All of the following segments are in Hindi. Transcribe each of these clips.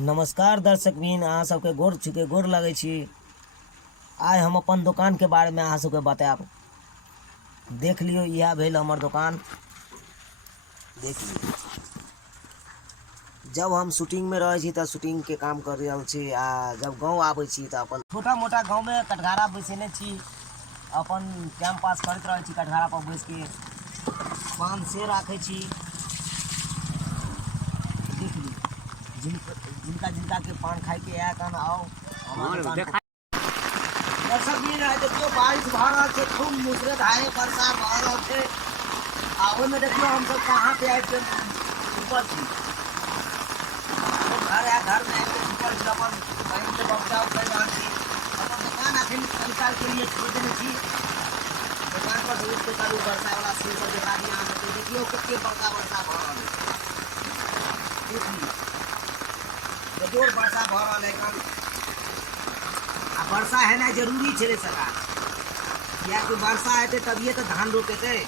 नमस्कार दर्शक बीन, अहाँ सबके गोर छुके गोर लगै छी। आइ हम अपन दुकान के बारे में अहाँ सबके बताएब। देख लियो, यह भेल हमर दुकान। देख लियो, जब हम शूटिंग में रहे छी त शूटिंग के काम कर रहल छी, आ जब गाँव आबै छी त अपन छोटा मोटा गाँव में कटघारा बैसेने छी, अपन टाइम पास करते रहे छी। कटघारा पर बैस के पान से राखे छी। देख लियो, जिनका के पान खाए के आया कन आओ। दर्शक भी रहे देखियो, बारिश भ रहा है, खूब मुसलधारे वर्षा भ रहा है। आ ओय में देखियो हम सब कहां पे आए के ऊपर छी। तो घर है, घर में आके ऊपर छी, अपन बहन के बचाव कर रहल छी। अपन दुकान अखन निकाल के लिए छोड़ देने छी। दुकान पर धूप के चालू वर्षा वाला सीन पर देखा दिया हम तो। देखियो कितनी बड़का वर्षा भ रहा है। देखियो वर्षा भ रहा है कन। वर्षा है ना जरूरी छे रे सरकार, या कि वर्षा है तभी तो धान रोपेते।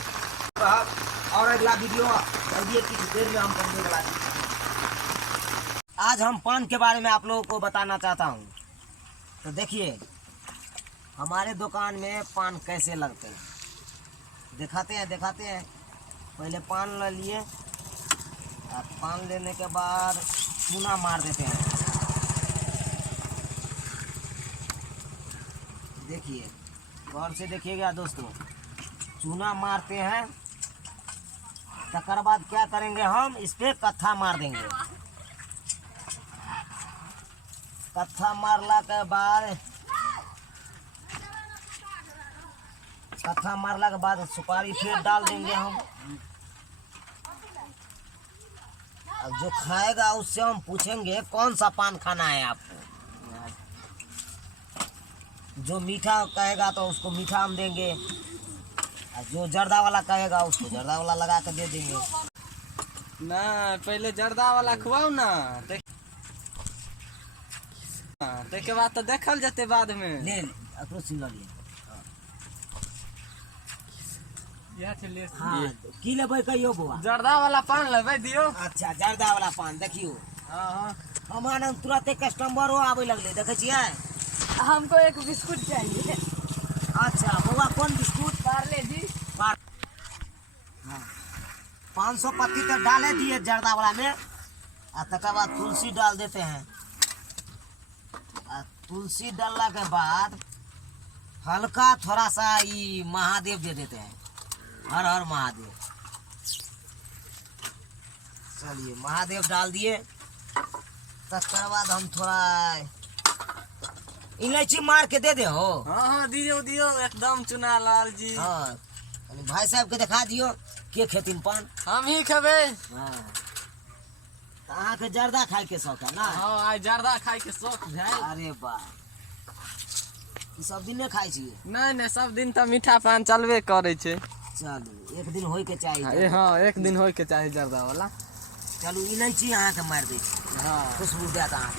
और अगला वीडियो अभी कुछ देर में हम करने वाला हैं। आज हम पान के बारे में आप लोगों को बताना चाहता हूँ। तो देखिए, हमारे दुकान में पान कैसे लगते हैं दिखाते हैं। पहले पान ले लिए, और पान लेने के बाद चूना मार देते हैं। देखिए, गौर से देखिएगा दोस्तों, चूना मारते हैं। तकर बाद क्या करेंगे, हम इस पे कत्था मार देंगे। कत्था मारला के बाद सुपारी फिर डाल देंगे हम। अब जो खाएगा उससे हम पूछेंगे कौन सा पान खाना है आपको। जो मीठा कहेगा तो उसको मीठा हम देंगे, और जो जर्दा वाला कहेगा उसको जर्दा वाला लगा के दे देंगे। ना पहले जर्दा वाला खुआओ ना, के बाद तो देखल जाते बाद में। ले अपनो सिल लिए। हाँ, की लेबै कहियो बुआ? जर्दा वाला पान लेबै दियो। अच्छा, जर्दा वाला पान देखियो। हाँ, हमारा तुरंत कस्टमरो आवे लगले, देखे छियै। हमको एक बिस्कुट चाहिए। अच्छा बुआ, कौन बिस्कुट? पार्ले जी। हाँ, 500 पत्ती तक डाले दिए जर्दा वाला में, और तकर बाद तुलसी डाल देते हैं। तुलसी डालने के बाद हल्का थोड़ा सा ये महादेव दे देते हैं। हर हर महादेव। चलिए, महादेव डाल दिए। तकर बाद हम थोड़ा इलायची मार के दे दे हो। हाँ दियो एकदम चुना लाल जी। हाँ, भाई साहब के दिखा दियो के खेतीन पान। हम ही खेबे। हाँ, अहाँ के जर्दा खाए के शौक है ना? हाँ, आज जर्दा खाए के शौक है। अरे वाह, ई सब दिन खाए छियै? नहीं सब दिन तो मीठा पान चलबे करे छे। चलू, एक दिन होय के चाहिए। हाँ, एक दिन होय के चाहिए जर्दा वाला। चलू, इलायची अहाँ के मार दै छी। हाँ, खुशबू देत अहाँ।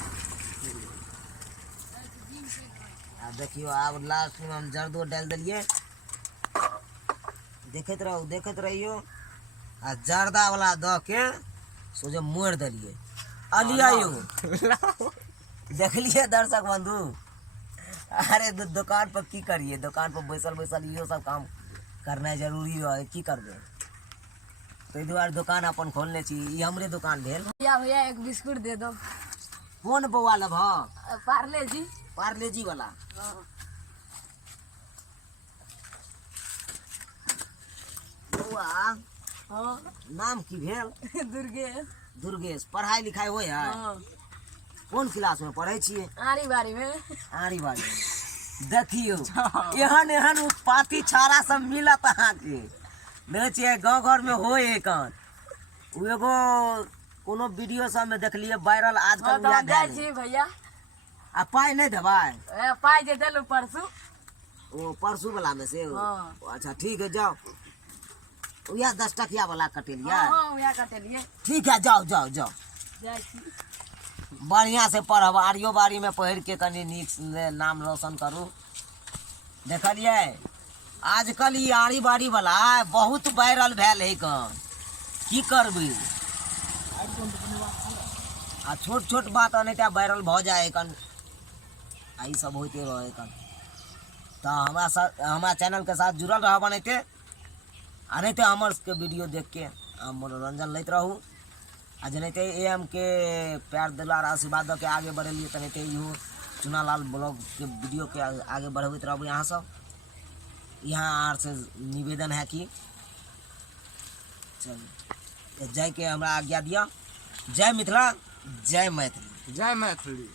देखियो, आब लास्ट में हम जर्दो डाल दिलिए। देखते रहियो। आ जर्दा वाला द के सोझे मोड़ दिलिए। अलियायो देखलिए दर्शक बंधु। अरे दुकान पर की करिए, दुकान पर बैसल इहो सब काम करना जरूरी है। की करबे, ताहि दुआरे दुकान अपन खोलने छी। ई हमरे दुकान भेल। भैया एक बिस्कुट दे दो। कौन बउआ लब? पार्ले जी। पार्ले जी वाला। बउआ, हाँ। नाम की भेल? दुर्गेश। पढ़ाई लिखाई होय है? हाँ। कौन क्लास में पढ़े छिए? आरी बारी में। देखियो, एहन उत्पाती छाड़ा सब मिलत अहाँ के। नहीं छिए, गाँव घर में हो एकन। उ एगो कोनो वीडियो सब में देखलिए वायरल आजकल हाँ, तो भैया। आ पाई नहीं देबै? पाई जे देलू परसू। ओ परसू वाला में से? हाँ। अच्छा ठीक है, जाओ। उया 10 टकिया वाला कटेलिया। हाँ, कटेलिए। ठीक है, जाओ। जाय छी। बढ़िया से पढ़ब, आरियो बारी में पढ़ के कनी नीक से नाम रोशन करू। देखलिए, आजकल ये आड़ी बाड़ी वाला बहुत वायरल भेल है। की करबी, आ छोट छोट बात नहीं वायरल भ जाए कन आई सब होते रहे कन। तो हमारा चैनल के साथ जुड़ल रह बनते आ नहीं तो हमर के वीडियो देख के मनोरंजन लेते रहू। आ जनते एम के प्यार दुलार आशीर्वाद दे के आगे बढ़ेलिए तनते इहो चुनालाल ब्लॉग के वीडियो के आगे बढ़बैत रहू। यहाँ सब यहाँ आर से निवेदन है कि चलिए जय के हमरा आज्ञा दिया। जय मिथिला, जय मैथिली। जय मैथिली।